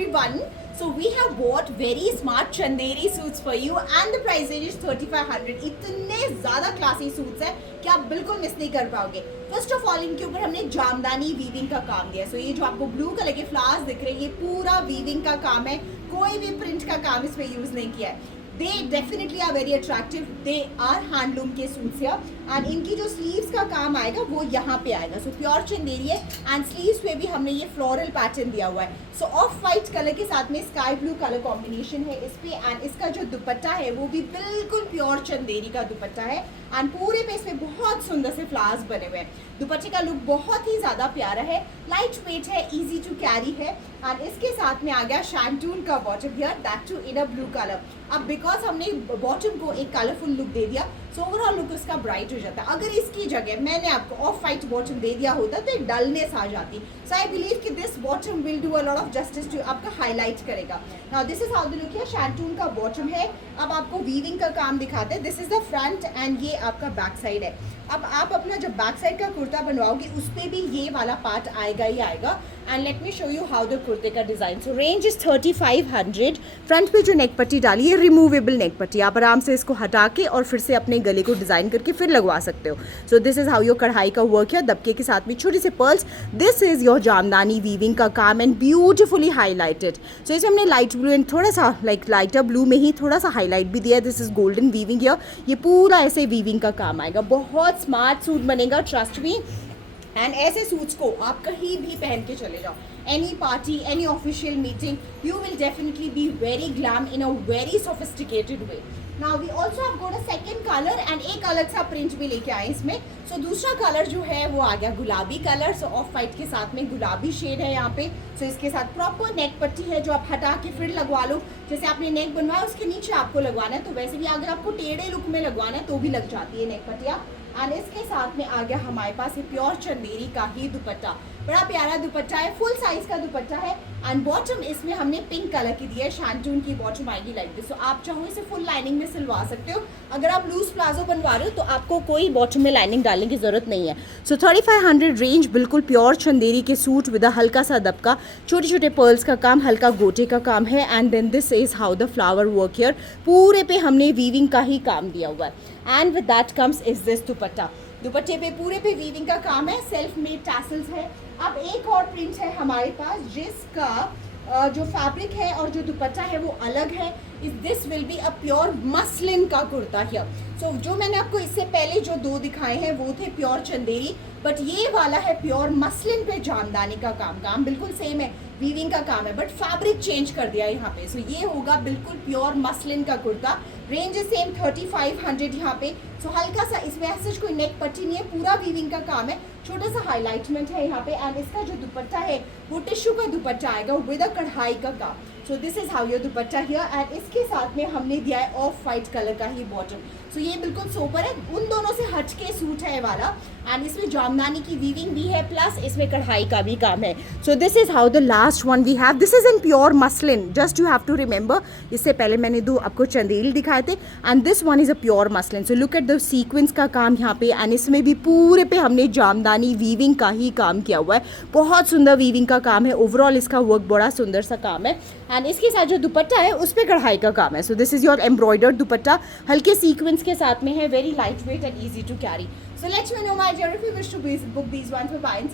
everyone. So we have bought very smart Chanderi suits for you and the price range is 3500. इतने ज़्यादा classy suits हैं कि आप बिल्कुल मिस नहीं कर पाओगे. फर्स्ट ऑफ ऑल इनके ऊपर हमने जामदानी वीविंग का काम दिया है. सो ये जो आपको ब्लू कलर के फ्लावर्स दिख रहे हैं ये पूरा वीविंग का काम है. कोई भी प्रिंट का काम इसमें यूज़ नहीं किया है. They definitely are very attractive. They are handloom के सूट्स है एंड इनकी जो स्लीव्स का काम आएगा वो यहाँ पे आएगा. सो प्योर चंदेरी है एंड स्लीव्स पे भी हमने ये फ्लोरल पैटर्न दिया हुआ है. सो ऑफ वाइट कलर के साथ में स्काई ब्लू कलर कॉम्बिनेशन है इस पे एंड इसका जो दुपट्टा है वो भी बिल्कुल प्योर चंदेरी का दुपट्टा है एंड पूरे पे इसमें बहुत सुंदर से फ्लावर्स बने हुए हैं. दुपट्टे का लुक बहुत ही ज़्यादा प्यारा है, लाइट वेट है, इजी टू कैरी है एंड इसके साथ में आ गया शैंटून का bottom here, that too in a blue colour. अब बिकॉज हमने बॉटम को एक कलरफुल लुक दे दिया सो ओवरऑल लुक उसका ब्राइट हो जाता है. अगर इसकी जगह मैंने आपको ऑफ वाइट बॉटम दे दिया होता तो एक डलनेस आ जाती. सो आई बिलीव कि this bottom will do a lot of justice to आपका हाईलाइट करेगा. Now this is how the look है. शैंटून का बॉटम है. अब आपको वीविंग का काम दिखाते हैं. This is the front end ये आपका बैक साइड है. अब आप अपना जब बैक साइड का कुर्ता बनवाओगे उस पर भी ये वाला पार्ट आएगा ही आएगा. And let me show you how the कुर्ते का design. So range is 3500. Front पे जो नेक पट्टी डाली है रिमूवेबल नेक पट्टी, आप आराम से इसको हटा के और फिर से अपने गले को डिज़ाइन करके फिर लगवा सकते हो. सो दिस इज हाउ योर कढ़ाई का वर्क है. दबके के साथ में छोटे से pearls. This is your jamdani weaving का काम एंड ब्यूटिफुली हाईलाइटेड. सो इसमें हमने लाइट ब्लू एंड थोड़ा सा लाइटर ब्लू में ही थोड़ा सा हाईलाइट भी दिया है. This is golden weaving here. ये पूरा ऐसे वीविंग का काम आएगा. बहुत स्मार्ट सूट बनेगा, ट्रस्ट मी. एंड ऐसे सूट्स को आप कहीं भी पहन के चले जाओ, any party, any official meeting, you will definitely be very glam in a very sophisticated way. Now we also have got a second colour and एक अलग सा प्रिंट भी लेके आए इसमें. सो दूसरा कलर जो है वो आ गया गुलाबी कलर. सो ऑफ वाइट के साथ में गुलाबी शेड है यहाँ पे. सो इसके साथ प्रॉपर नेक पट्टी है जो आप हटा के फिर लगवा लो. जैसे आपने नेक बनवाया उसके नीचे आपको लगवाना है, तो वैसे भी अगर आपको टेढ़े लुक में लगवाना है तो भी लग जाती है नेक पट्टियाँ. एंड इसके साथ में आ गया हमारे पास ये प्योर चंदेरी का ही दुपट्टा. बड़ा प्यारा दुपट्टा है, फुल साइज का दुपट्टा है एंड बॉटम इसमें हमने पिंक कलर की दी है. शैंटून की बॉटम आएगी लाइक दिस. सो आप चाहो इसे फुल लाइनिंग में सिलवा सकते हो. अगर आप लूज प्लाजो बनवा रहे हो तो आपको कोई बॉटम में लाइनिंग डालने की जरूरत नहीं है. सो 3500 रेंज, बिल्कुल प्योर चंदेरी के सूट विद अ हल्का सा दबका, छोटे छोटे पर्ल्स का काम, हल्का गोटे का काम है. And then this is how the flower work here. पूरे पे हमने वीविंग का ही काम दिया हुआ है. And with that comes is this दुपट्टा. दुपट्टे पे पूरे पे वीविंग का काम है, सेल्फ मेड टैसल्स है. अब एक और प्रिंट है हमारे पास जिसका जो फैब्रिक है और जो दुपट्टा है वो अलग है. इस this will be a pure muslin का कुर्ता हियर. सो जो मैंने आपको इससे पहले जो दो दिखाए हैं वो थे प्योर चंदेरी, बट ये वाला है प्योर मसलिन पे जामदानी का काम बिल्कुल सेम है, वीविंग का काम है बट फैब्रिक चेंज कर दिया यहाँ पे. सो ये होगा बिल्कुल प्योर मसलिन का कुर्ता. रेंज है सेम 3500 यहाँ पे. सो हल्का सा इसमें ऐसे कोई नेक पट्टी नहीं है, पूरा वीविंग का काम है, छोटा सा हाईलाइटमेंट है यहाँ पे. एंड इसका जो दुपट्टा है वो टिश्यू का दुपट्टा आएगा विद अ कढ़ाई का काम. सो this is how your dupatta here. And इसके साथ में हमने दिया है ऑफ वाइट कलर का ही बॉटम. सो ये बिल्कुल सोपर है, उन दोनों से हटके सूट है वाला. एंड इसमें जामदानी की वीविंग भी है प्लस इसमें कढ़ाई का भी काम है. So this is how the last one we have. This is in pure muslin, just you have to remember. इससे पहले मैंने दो आपको चंदेरी दिखाए थे and this one is a pure muslin. So look at the sequence का काम यहाँ पे. एंड इसमें भी पूरे पे हमने जामदानी वीविंग का ही काम किया हुआ है. बहुत सुंदर वीविंग का काम है. ओवरऑल इसका वर्क बड़ा सुंदर सा काम है. एंड इसके साथ जो दुपट्टा है उस पर कढ़ाई का काम है. So this is your embroidered dupatta, हल्के सीक्वेंस के साथ में है, very light weight and easy to carry. So let's me know my dear, if you wish to book these ones for buying.